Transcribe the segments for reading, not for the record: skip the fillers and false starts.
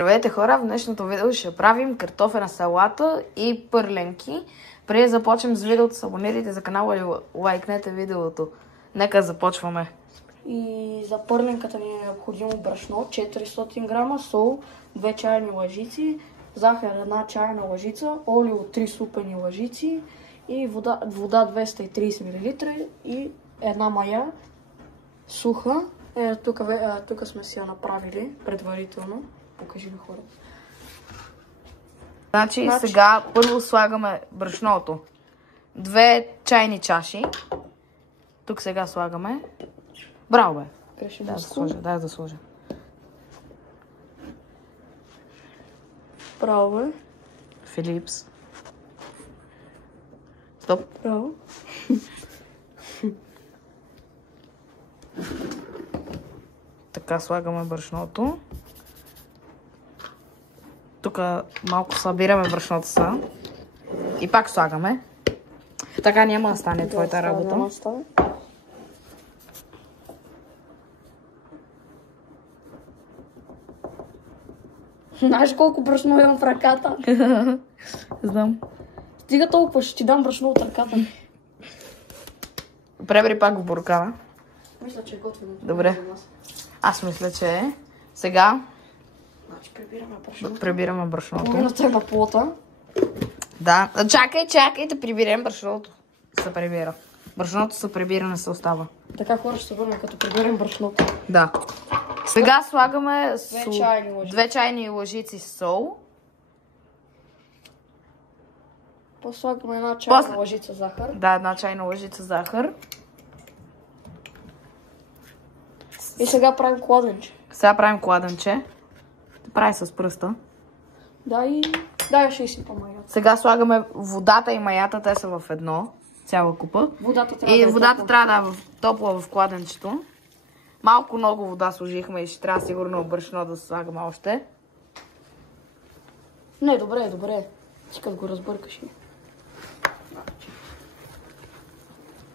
Здравейте хора, в днешното видео ще правим картофена салата и пърленки. Преди да започнем с видеото, се абонирайте за канала и лайкнете видеото. Нека започваме. И за пърленката ни е необходимо брашно 400 грама, сол 2 чайни лъжици, захар 1 чайна лъжица, олио 3 супени лъжици и вода 230 мл и една мая суха. Тук сме си я направили предварително. Покажи на хората. Значи сега първо слагаме брашното. 2 чайни чаши. Тук сега слагаме. Браво, бе. Дай да сложа. Браво, бе. Филипс. Стоп. Браво. Така слагаме брашното. Тук малко събираме брашното са. И пак слагаме. Така няма да стане твоята работа. Знаеш колко брашно имам в ръката? Знам. Стига толкова, ще ти дам брашно от ръката ми. Пребри пак в буркана. Мисля, че е готвено. Добре. Аз мисля, че е. Сега Значи прибираме брашното. прибираме брашното. Половината е на плота. Да. Чакай да приберем брашното. Се прибира. Брашното се прибира, не се остава. Така хора ще се върнем, като приберем брашното. Да. Сега слагаме 2 чайни лъжици сол. После слагаме една чайна лъжица захар. Да, една чайна лъжица захар. И сега правим кладенче. Сега правим кладенче. Прави с пръста. Да, ще изсипам маята. Сега слагаме водата и маята, те са в едно. Цяла купа. Водата трябва да е топла в кладенчето. Малко много вода сложихме и ще трябва сигурно брашно да слагаме още. Не, добре. Ти като го разбъркаш.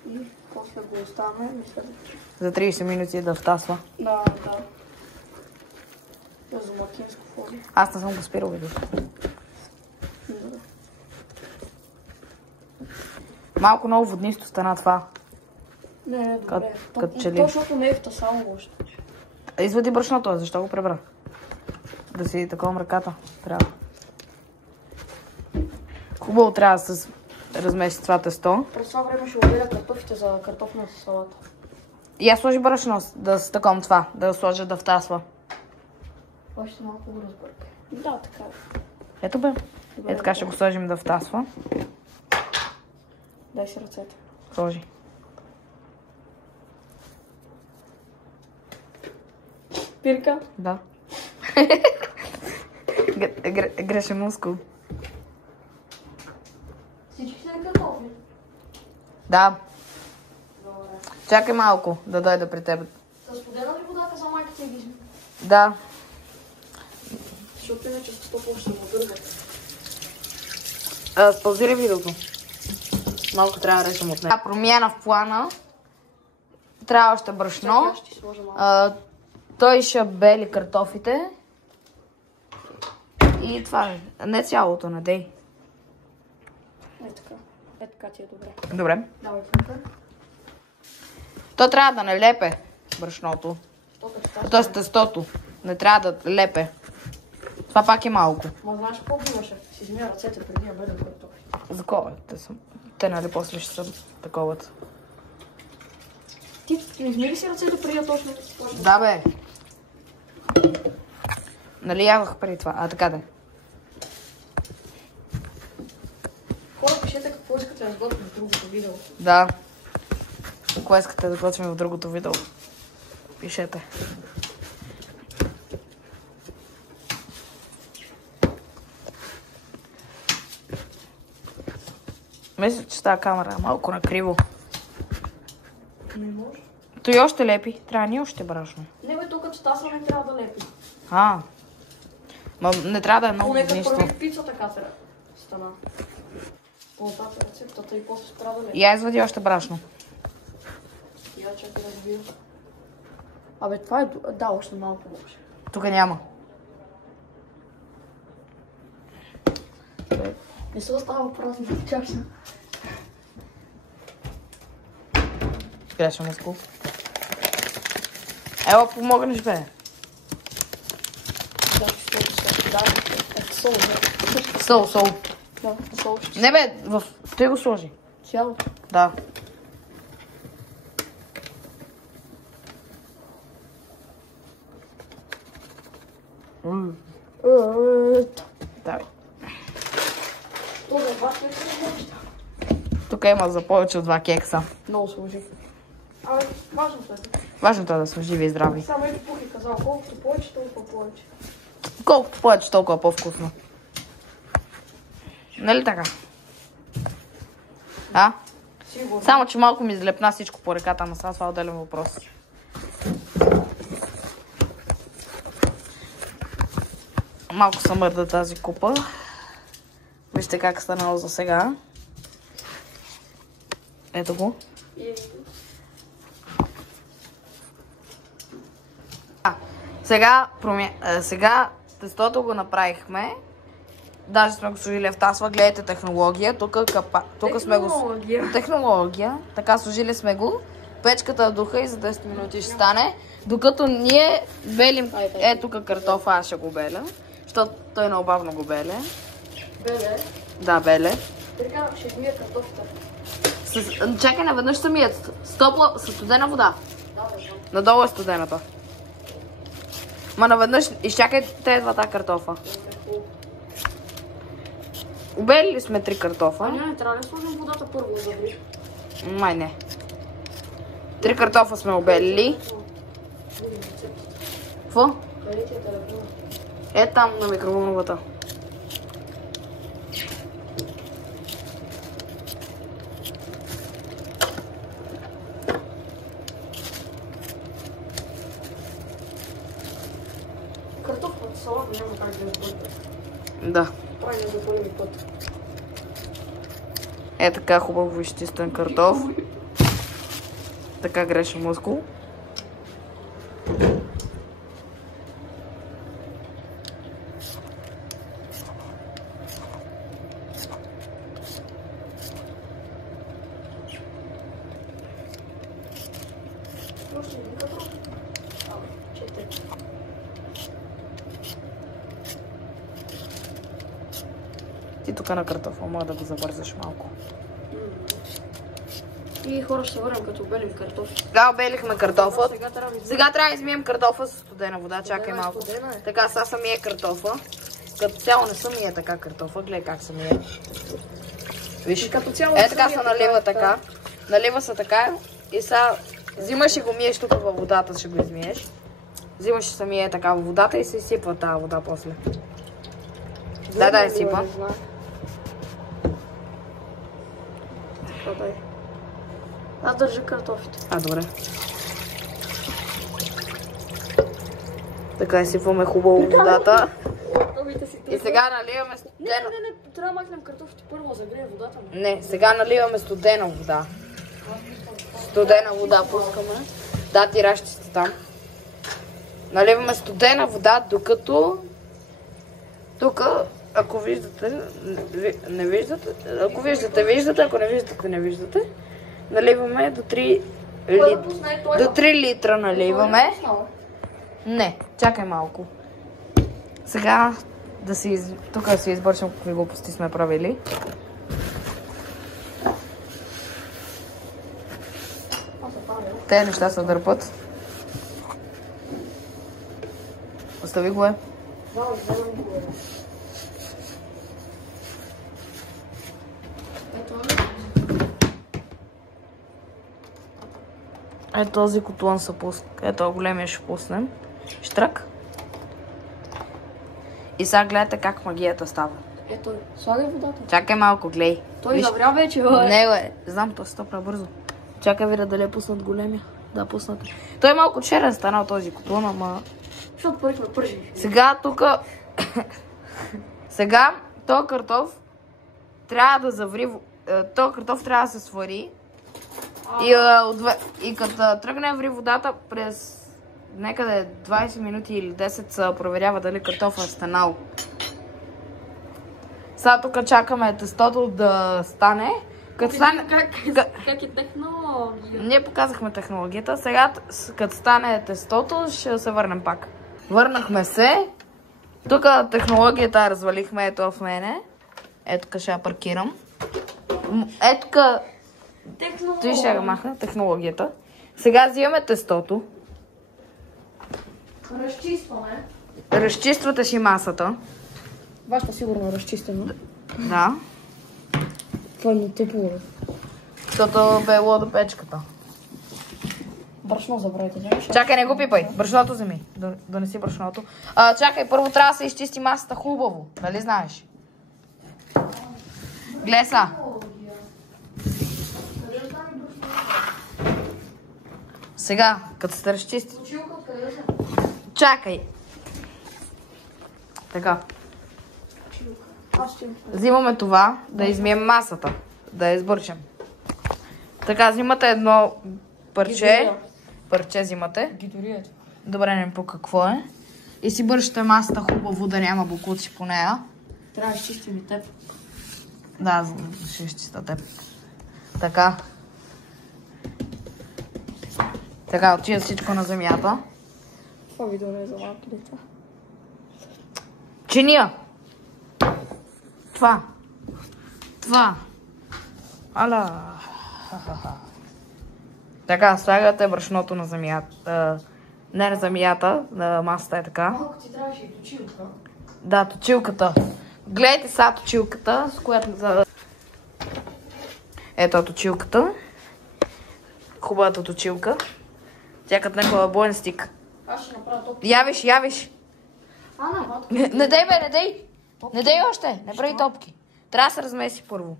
И после го оставяме, мисля. За 30 минути да втасва. Да. За макинско фолио. Аз не съм го спирал видео. Малко много воднисто стана това. Не, добре. Точно не е втасало още. Извади брашното, защо го пребра? Да си такова ръката. Трябва. Хубаво трябва да се размести това тесто. През това време ще обеда картофите за картофната салата. И аз сложи брашно да с таком това, да сложа да втасва. Още малко го разбъркай. Да, така е. Ето бе. Така ще го сложим да втасва. Дай си ръцете. Сложи. Пирка? Да. Грешен мускул. Всички са картофи? Да. Добре. Чакай малко да дойда при теб. Разподеля ли водата за майката и гизми? Да. Защото иначе с топъл ще му дърбат. Спаузирай видеото. Малко трябва да речем от него. Промяна в плана. Трябва още брашно. Чакай, ще сложа малко. Той ще бели картофите. И това е. Не цялото, не дей. Така. Така ти е добре. Добре. Давай функа. То трябва да не лепе брашното. Тоест тестото. Не трябва да лепе. Това пак е малко. Ма знаеш какво имаше? Си измия ръцете преди да бъде картофи. За кова? Те нали после ще са таковата. Ти не измири си ръцете преди да точно да си сложиш? Да бе. Нали ядох преди това? Така да е. Хора, пишете какво искате да сготвим в другото видео. Да. Какво искате да готвим в другото видео? Пишете. Мисля, че тази камера е малко накриво. Не може. Той още лепи. Трябва ни още брашно. Не бе, тук чета не трябва да лепи. Ма не трябва да е много Понека воднисто. първи пица така трябва стана. По-нататък рецептата и после трябва да лепи. Я извади още брашно. Я чакай да разбира. Абе, това е... Да, още малко може. Тук няма. Не се остава празна чаша. Греша мускул. Ела, помогнеш, бе. Сол, Сол. да, сол. Не, бе, той го сложи. Цяло. Да. Давай. Тук има за повече от 2 кекса. Много служи. Абе, важното е. Важното е да сме живи и здрави. Само Еди Пух е казал, колкото повече, толкова повече. Колкото повече, толкова по-вкусно. Нали така? Да? Сигурно. Само, че малко ми излепна всичко по реката, ама сега това е отделен въпрос. Малко се мърда тази купа. Вижте как е станало за сега. Ето го. Сега тестото го направихме. Даже сме го сложили в тасва. Гледайте технология. Тук сме го... Технология. Така сложили сме го. Печката духа и за 10 минути ще стане. Докато ние белим... тук картофа, аз ще го беля. Защото той много бавно го беле. Беле? Да, беле. Така ще измия картофите. Чакай, наведнъж самият. Със студена вода. Да, да. Надолу е студената. Ма наведнъж изчакай тези двата картофа. Обели ли сме 3 картофа? Не, трябва да сложим водата първо да заври. Май не. 3 картофа сме обелили. Какво? Къде ти е телефона? Е там на микроволновата. Картофът салат няма как да избърка. Да. Правим за първи път. Е така хубаво изчистен картоф. Така греша мускул. Ти тук на картофа, мога да го забързаш малко. И хора ще се върнем като обелим картофи. Сега обелихме картофа. Сега трябва да измием картофа с студена вода. Чакай малко. Така, сега са мие картофа. Като цяло не са мие така картофа. Гледай как се мие. Виж, така се налива така. Налива се така и сега взимаш и го миеш тук във водата, ще го измиеш. Взимаш и се мие така във водата и се изсипва тази вода после. Дай изсипа. Аз държа картофите. Добре. Така изсипваме хубаво водата. И сега наливаме студена. Не, трябва да махнем картофите първо, загреем водата. Не, сега наливаме студена вода. Студена вода пускаме. Да, тиращите там. Наливаме студена вода, докато тук, ако виждате, не виждате, ако виждате, виждате, ако не виждате, не виждате. Наливаме до 3 литра наливаме. Не, чакай малко. Сега тук да си избършим какви глупости сме правили. Те неща се дърпат. Остави го е. Ето този котлон се пуска. Ето големия ще пуснем. Штрак. И сега гледате как магията става. Ето, слагай водата. Чакай малко, гледай. Той завря вече, бе. Не, бе. Знам, той се стопра бързо. Чакай видя дали е пуснат големия. Да, пуснат. Той е малко черен станал този котлон, ама... Защото парих ме пържи. Сега тук... Сега този картоф трябва да заври... Този картоф трябва да се свари. И като тръгне ври водата през някъде 20 минути или 10 се проверява дали картофът е станал. Сега тук чакаме тестото да стане. Като стане... Как е технология? Ние показахме технологията. Сега, като стане тестото, ще се върнем пак. Върнахме се. Тук технологията развалихме, ето в мене. Ето тук ще я паркирам. Ето тук... Той ще я махна, технологията. Сега взимаме тестото. Разчистваме. Разчиствате си масата. Вашата сигурно е разчистена. Да. Това не тъпо. Защото бело до печката. Брашно забравяйте, знаеш? Чакай, не го пипай. Брашното вземи. Донеси брашното. Чакай, първо трябва да се изчисти масата хубаво. Нали знаеш? Гледай са. Сега, като се разчисти. Чакай. Така. Взимаме това, да измием масата. Да я избърчем. Така, взимате едно парче. Парче взимате. Добре, не по какво е. И си бършите масата хубаво, да няма бокуци по нея. Трябва да изчистим и теб. Да, ще изчиста теб. Така. Така, отида всичко на земята. Това видео не е за малки деца. Чиния! Това. Това. Ала. Така, слагате брашното на земята. Не на земята, на масата е така. Малко ти трябваше и точилка. Да, точилката. Гледайте сега точилката, с която... Ето точилката. Хубавата точилка. Тя като някаква боен стик. Аз ще направя топ. Явиш. Ана, малко. Не дей бе, не дей. Не дей още, не прави топки. Трябва да се размеси първо.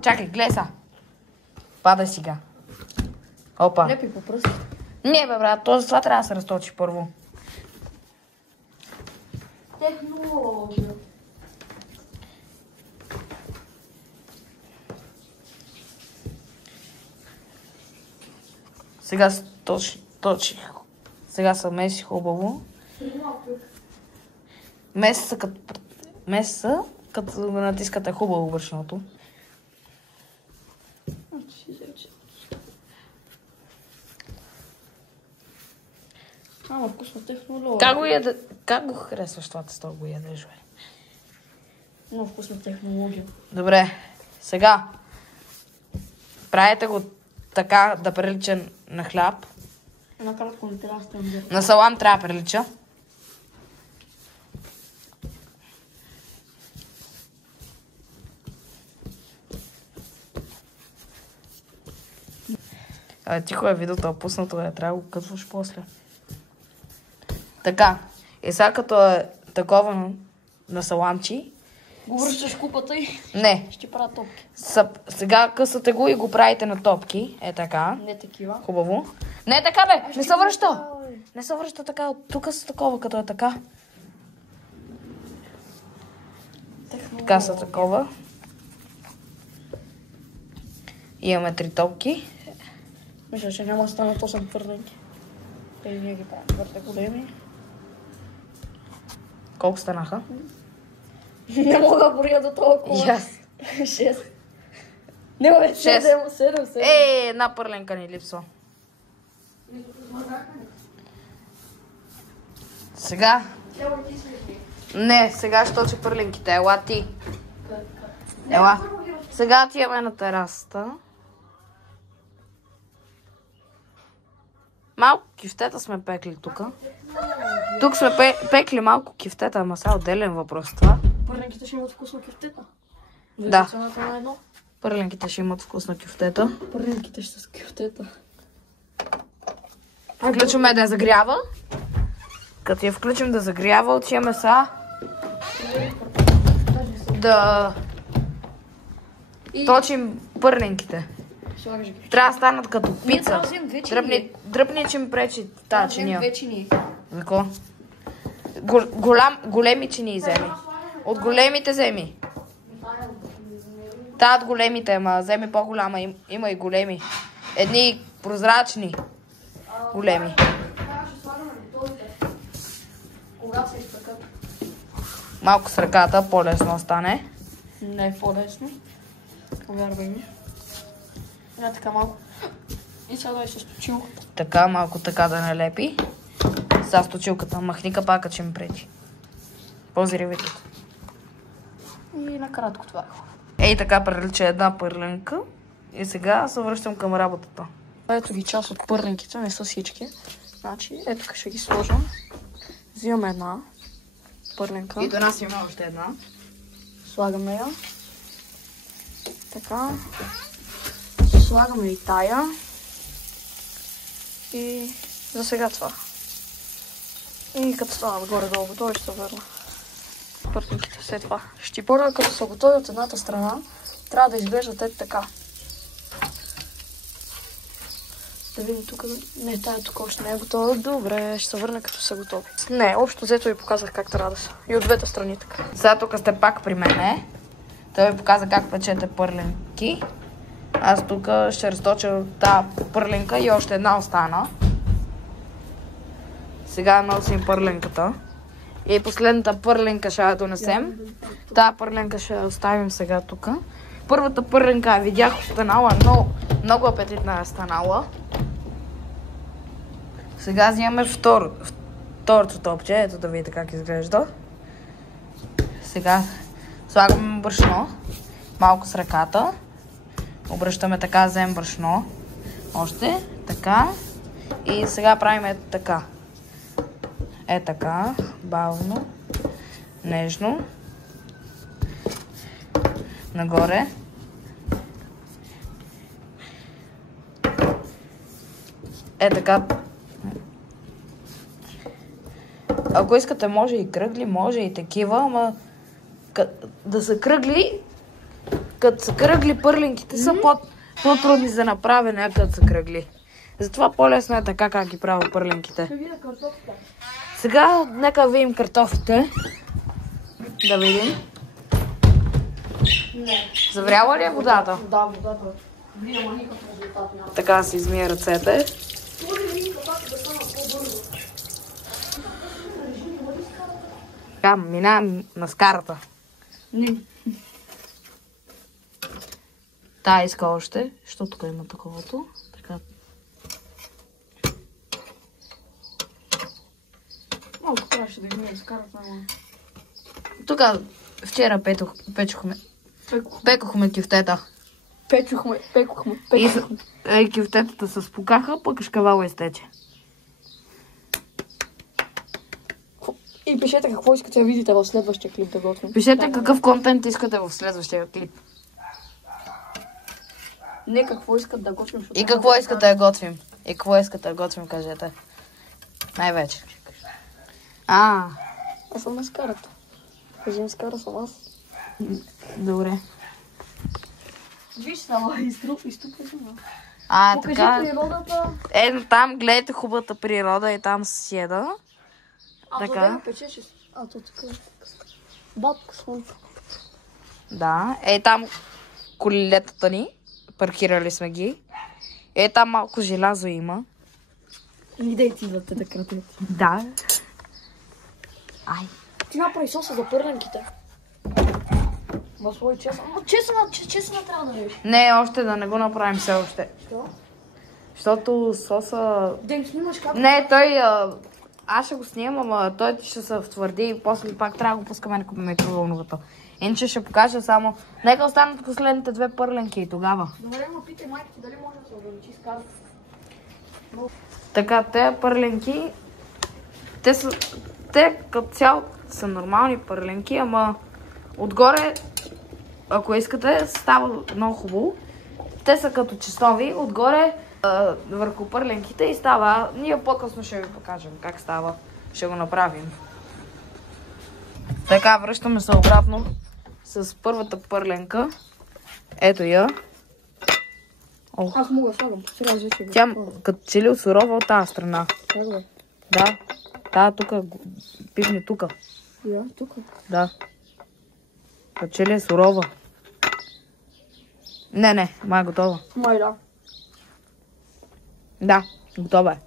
Чакай, гледай са. Падай сега. Опа. Лепи по пръст. Не бе, брат, това трябва да се разточи първо. Технология. Сега точи. Сега се меси хубаво. Меса, като натискате хубаво брашното. Ама вкусна технология. Как го харесваш това тесто, го ядеш, бе? Много вкусна технология. Добре, сега правите го така да прилича на хляб. Накратко не трябва да стане. На салам трябва да прилича. Тихо е видеото, опуснато е, трябва да го късваш после. Така, и сега като е такова на саламчи. Го връщаш купата и Не. ще правя топки. Сега късате го и го правите на топки. Е така. Не такива. Хубаво. Не така бе, не се връща. Не се връща така, тук са такова, като е така. Така са такова. Имаме 3 топки. Мисля, че няма да станат 8 твърденки. Те ние ги правим твърде големи. Колко станаха? Не мога да боря до толкова. И аз. 6. Не, бе, 7. Една пърленка ни липсва. Сега? Не, ще точи пърленките. Ела ти. Ела. Сега отиваме на терасата. Малко кифтета сме пекли тук. Тук сме пекли малко кифтета, ама сега отделен въпрос това. Пърленките ще имат вкусно кюфтета. Да. Цената на едно. Пърленките ще имат вкусна кюфтета. Пърленките ще са с кюфтета. Включваме да загрява. Като я включим да загрява, отиваме са да точим пърленките. Трябва да станат като пица. Дръпни, че ми пречи тази чиния. Какво? Големи чинии вземи. От големите вземи. Та от големите, ама вземи по-голяма. Има и големи. Едни прозрачни. Големи. Когато се изпекат. Малко с ръката, по-лесно стане. Не е по-лесно. Повярвай ми. Я така малко. И сега дай с точилката. Така, малко така да налепи. Сега с точилката. Махни капака, че ми пречи. Пози витото. И накратко това е. Ей, така прилича една пърленка. И сега се връщам към работата. Ето ги част от пърленките, не са всички. Значи, ето ще ги сложа. Взимаме една пърленка. И до нас има още една. Слагаме я. Така. Слагаме и тая. И за сега това. И като става горе-долу готови, ще се върна. Пърленките след това. Щипора, като са готови от едната страна, трябва да изглеждат ето така. Да видим тук. Не, тая тук още не е готова. Добре, ще се върна като са готови. Не, общо взето ви показах как трябва да са. И от двете страни така. Сега тук сте пак при мене. Той ви показа как печете пърленки. Аз тук ще разточа тази пърленка и още една остана. Сега носим пърленката. И последната пърленка ще я донесем. Тази пърленка ще я оставим сега тук. Първата пърленка видях останала, много апетитна е станала. Сега взимаме второто топче, ето да видите как изглежда. Сега слагаме брашно, малко с ръката. Обръщаме така, взем брашно. Още, така. И сега правим ето така. Е така, бавно, нежно. Нагоре. Е така. Ако искате, може и кръгли, може и такива, ама да са кръгли, като са кръгли пърленките са по-трудни за направене, като са кръгли. Затова по-лесно е така, как ги правя пърленките. Сега нека видим картофите. Да видим. Не. Завряла ли е водата? Да, водата. Няма никакъв резултат. Няма. Така си измия ръцете. Така, минавам на скарата. Не. Та иска още, защото тук има таковато. Така. Малко трябваше да измия скарата. Тук вчера пекохме кюфтета. Пекохме. И кюфтетата се спукаха, пък шкавало изтече. И пишете какво искате да видите в следващия клип да готвим. Пишете какъв контент искате в следващия клип. Не какво искат да готвим. И какво искате да готвим. И какво искате да готвим, кажете. Най-вече. Аз съм на скарата. Кажи ми скара съм аз. Добре. Виж само, изтупай се. Покажи Така. природата. Ето там гледайте хубавата природа и там съседа. Така. Печеше. То тук е. Бабка слънце. Да. Там колелетата ни. Паркирали сме ги. Там малко желязо има. Идейте идвате да кратете. Да. Ай. Ти направи соса за пърленките. Масло и чесън. Чесъна трябва да лежи. Не, още да не го направим все още. Що? Защото соса... Ден, снимаш как? Не, той... Аз ще го снимам, ама той ще се втвърди и после пак трябва да го пускаме на микровълновата. Иначе ще покажа само... Нека останат последните две пърленки и тогава. Добре, но питай майка ти дали може да се ограничи с карта. Така, тези пърленки... Те като цяло са нормални пърленки, ама отгоре, ако искате, става много хубаво. Те са като чеснови, отгоре върху пърленките и става... Ние по-късно ще ви покажем как става. Ще го направим. Така, връщаме се обратно с първата пърленка. Ето я. Аз мога да слагам. Сега извичам. Тя като че ли сурова от тази страна. Да. Та тук, пипни тук. Я, тук. Да. Като че ли е сурова. Не, май е готова. Май да. Да, готова е.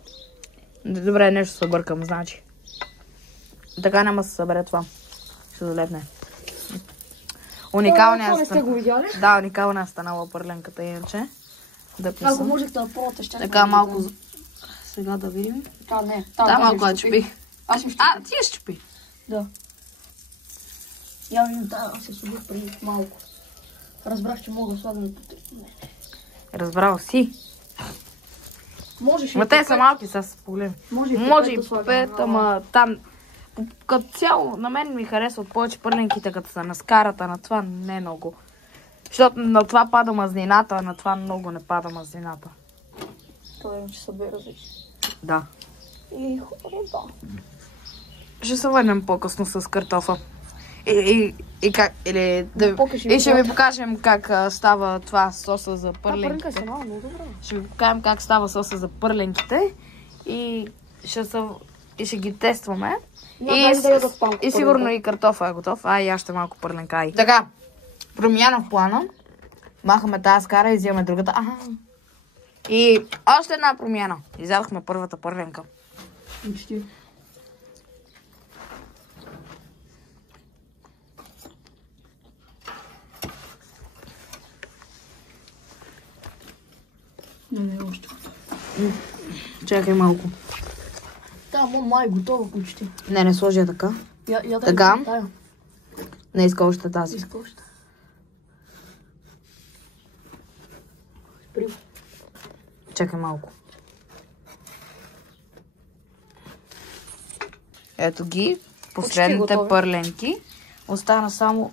Добре, нещо се объркам, значи. Така няма да се събере това. Ще залепне. Уникалният не сте го видяли? Да, уникална станала пърленката иначе. Ако можехте да пробвате, ще така малко... Сега да видим. Не. Да, малко да чупи. Аз им Ти я щупи. Да. Я видим, аз се судих преди малко. Разбрах, че мога да слагам по 3. Разбрал си. Можеш Ма те са малки, сега се погледам. Може и по 5, ама там... Като цяло, на мен ми харесват повече пърленките, като са на скарата, на това не много. Защото на това пада мазнината, а на това много не пада мазнината. Това че са две различни. Да. И хубаво, да. Ще се върнем по-късно с картофа. И ще ви покажем как става това соса за пърленките. Пърленка е много добра. Ще ви покажем как става соса за пърленките и ще ги тестваме. И сигурно и картофа е готов. И аз ще малко пърленка. Така, промяна в плана. Махаме тази скара и взимаме другата. И още една промяна. Изядохме първата пърленка. Почти. Не, още. Чакай малко. Май готова почти. Не сложи я така. Така. Не иска още тази. Иска още. Чакай малко. Ето ги. Последните пърленки. Остана само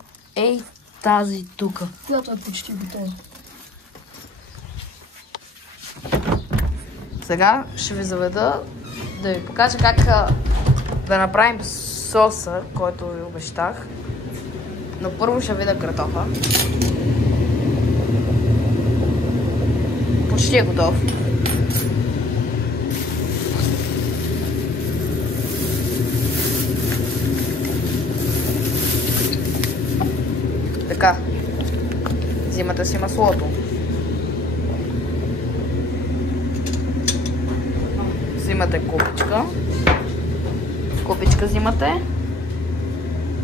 тази тука. Която е почти готова. Сега ще ви заведа да ви покажа как да направим соса, който ви обещах. Но първо ще видя картофа. Почти е готов. Така. Взимате си маслото. Взимате купичка. Купичка взимате.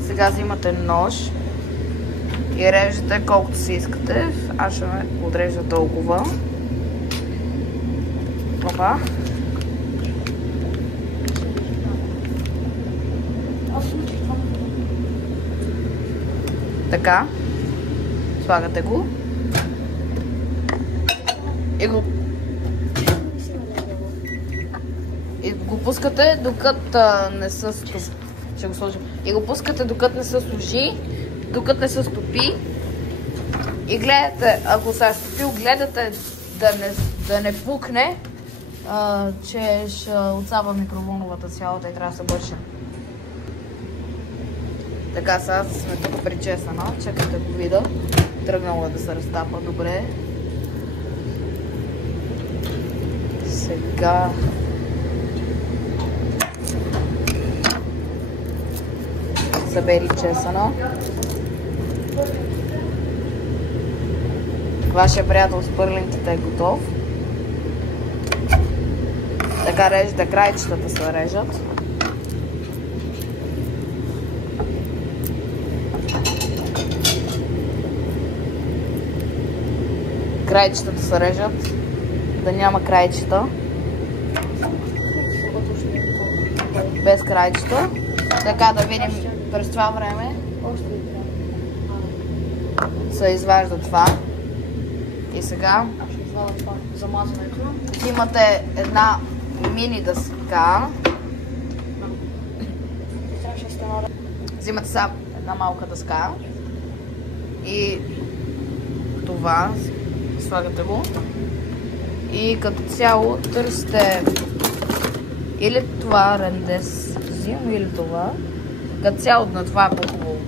Сега взимате нож. И режете колкото си искате. Аз ще ме отрежа толкова. Опа. Така. Слагате го. И го пускате докато не се стопи. Ще го сложим. И го пускате докато не се сложи, докато не се стопи. И гледате, ако се е стопил, гледате да не пукне, че ще отсаба микроволновата цялата и трябва да се бърше. Така, сега сме тук причесана. Чакайте да го видя. Тръгнало е да се разтапа добре. Сега... Събери чесана. Вашия приятел с пърленките е готов. Така режете, крайчетата се режат. Крайчетата се режат, да няма крайчета. Без крайчета. Така да видим през това време се изважда това. И сега имате една мини дъска. Взимате сега една малка дъска и това, слагате го и като цяло търсите или това рендезим, или това. Като цяло на това е по-хубаво,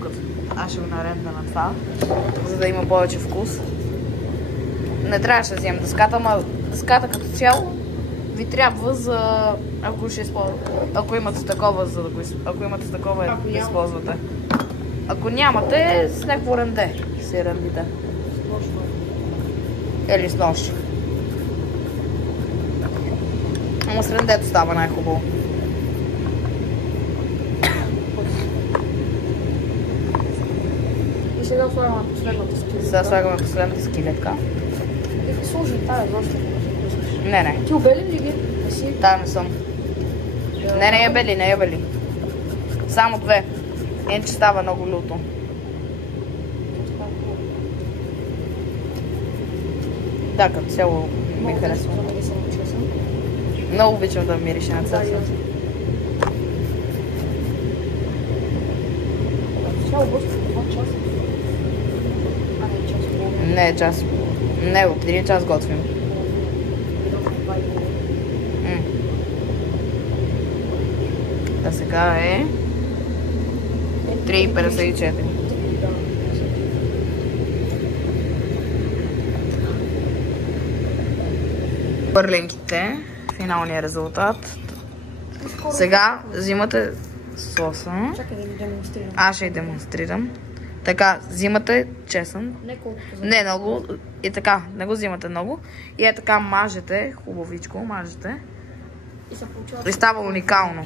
аз ще го наренда на това, за да има повече вкус. Не трябваше да вземем дъската, но дъската като цяло ви трябва за, ако ще използвате. Ако имате такова, да използвате. Ако нямате, с някакво ренде си рендите. Или с нож. Ама с рендето става най-хубаво. И сега Сега слагаме последната скилетка. Сега слагаме последната скилетка. Служи тая, защо? Не. Ти обели ли ги? Не си? Да, не съм. Не я бели. Само две. Иначе става много люто. Да, като цяло ми харесва. Много обичам да мирише на цяло. Не, час. Не, от 1 час готвим. Да, сега е 3,54. Пърленките, финалния резултат. Сега взимате соса. Чакай да ми демонстрирам. Аз ще демонстрирам. Така, взимате чесън. Не много. И така, не го взимате много. И е така, мажете, хубавичко, мажете. И става уникално.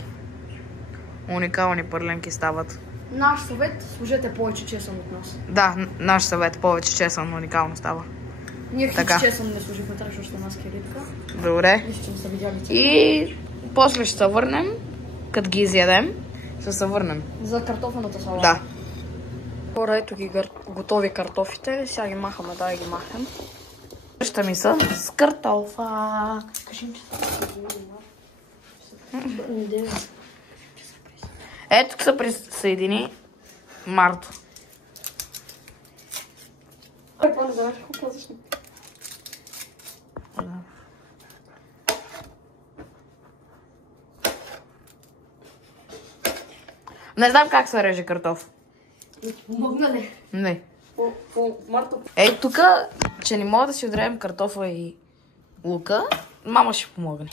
Уникални пърленки стават. Наш съвет, служете повече чесън от нас. Да, наш съвет, повече чесън, уникално става. Ние хич чесън не служихме, трябваше още една скелетка. Добре. Мисля, че не са видяли цяло. И после ще се върнем, като ги изядем, ще се върнем. За картофената салата. Да. Хора, ето ги готови картофите. Сега ги махаме, да ги махнем. Ще ми са с картофа. Кажи ми, че Ето тук се присъедини Марто. Какво не знаеш, какво казваш? Не знам как се реже картоф. Помогна ли? Не. Марто. Ей, тук, че не мога да си отрежем картофа и лука, мама ще помогне.